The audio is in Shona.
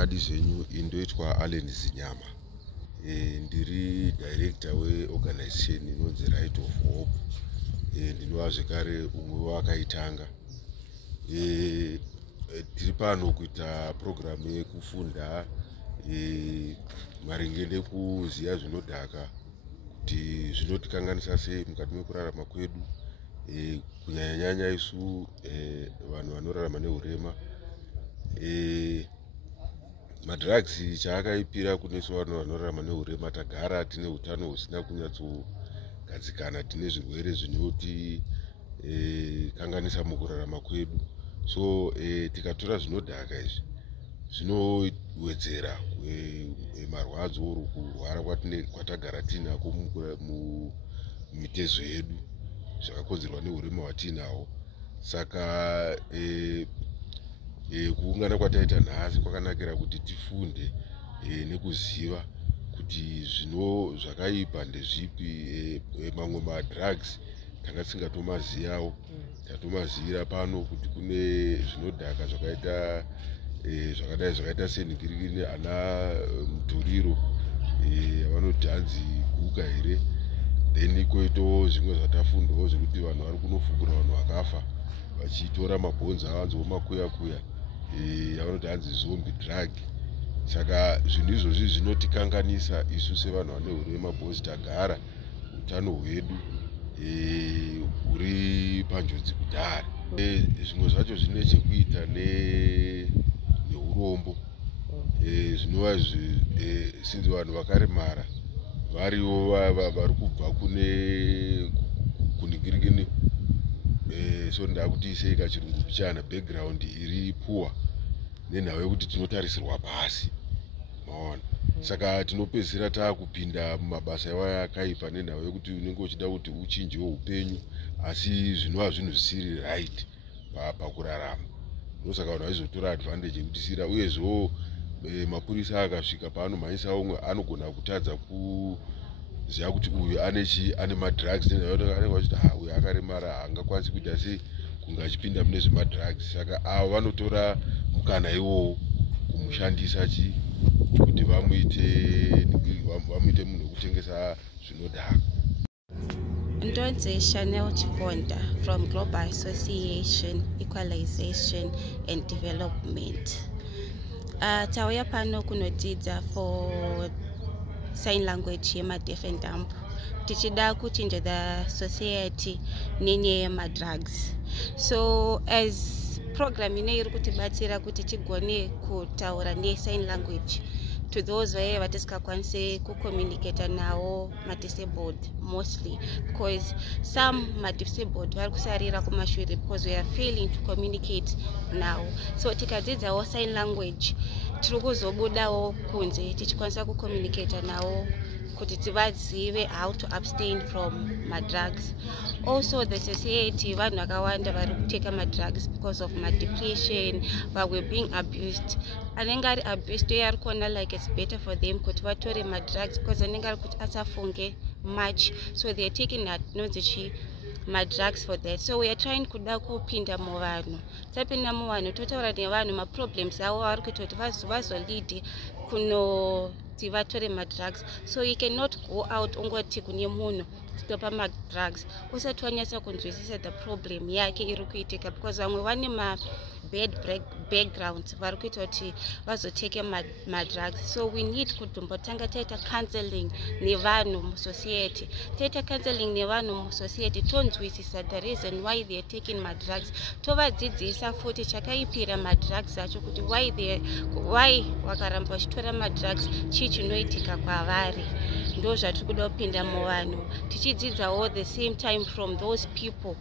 Kadi zvenyu indoitwa Allen Zinyama. Ndiri director weorganization inonzi Right of Hope. Ndinova zvekare umwe wakaitanga. Tiri pano kuita program yekufunda maringe nekuziva zvinodhaka kuti zvinotikanganisa sei mukati mekurarama kwedu, kunyanya isu vanhu vanorarama nehurema. Madrugs chaakaipira kunesu vanhu vanorarama nehurema, tagara tine utano husina kunyatsogadzikana, tine zvirwere zvinoti kanganisa mukurarama kwedu. So tikatora zvinodhaka izvi zvinowedzera marwadzo kurwara kwatagara tinako mumitezo yedu zvakakonzerwa nehurema hwatinahwo. Saka kuungana kwataita nhasi kwakanakira kuti tifunde nekuziva kuti zvakaipa ndezvipi. Mamwe madrugs tanga tisingatomaziyawo, tatomazivira pano kuti kune zvinodhaka zvakaita senhikirikiri ana muturiro, vanoti hanzi guka here. Then koitawo zvimwe zvatafundawo zvekuti vanhu vari kunofukura vanhu vakafa vachitora mabhonzi avanzo makuya yavanoti hanzi zombie drug. Saka zvinhu izvozvi zvinotikanganisa isu sevanhu vane hurema bhozi tagara utano hwedu huri panjodzi kudhara. Zvimwe zvacho zvine chekuita neurombo, zvinova sinzi vanhu vakaremara variwo vari kubva kuningirikini, so ndakuti sei kachirungu pichana background iri poor nenhau yekuti tinotarisirwa pasi, maona. Saka tinopedzisira taakupinda mumabasa iwaya akaipa nenhau yekuti unenge uchida kuti uchinjewo upenyu, asi zvinova zvinhu zvisiri right pakurarama. Ndosaka vanhu vaizotora advantage yekutisira, uyezvo mapurisa akasvika paanomhanyisa umwe anogona kutadza kuziva kuti uyu ane madrugs, nenhau yekuti anenge vachiti uyu akaremara haangakwanisi kuita sei kunge achipinda mune zvemadrugs. Saka avo vanotora mukana iwowo kumushandisa kuti vamuite munhu wekutengesa zvinodhaka. Ndonzi Chanel Chiponda from Global Association Equalization and Development. Tauya pano kunodzidza for sign language yema-deaf and dumb. Tichida kuchinja the society nenyaya yemadrugs. So as program iri kutibatsira kuti tigone kutaura ne-sign language to those vaye vatisingakwanisi kucommunicate nawo ma-disabled mostly, because some ma-disabled vari kusarira kumashure because we are failing to communicate now. So tikadzidzawo sign language tiri kuzobudawo kunze tichikwanisa kucommunicate nawo kuti tivazive how to abstain from madrugs. Also the society, vanhu vakawanda vari kuteka madrugs because of depression, vamwe being abused. Anenge ari abused ari kuona like it's better for them kuti vatore madrugs because anenge ari kuti asafunge much, so they are taking madrugs for that. So we are trying kuda kupinda muvanhu. Tapinda muvanhu totaura nevanhu maproblems avo vari kuita kuti vazolide kunoti vatore madrugs. So you cannot go out ungoti kune munhu topa madrugs usati wanyatsa kunzwisisa the problem yake iri kuitika, because vamwe vane bad backgrounds vari kuita kuti vazoteke madrugs. So we need kutombotanga taita counseling nevanhu musociety. Taita counseling nevanhu musociety tonzwisisa the reason why they are taking madrugs. Tovadzidzisa futi chakaipira madrugs acho kuti why vakaramba vachitora madrugs chii chinoitika kwavari. Ndo zvatiri kuda kupinda muvanhu tichidzidzawo the same time from those people.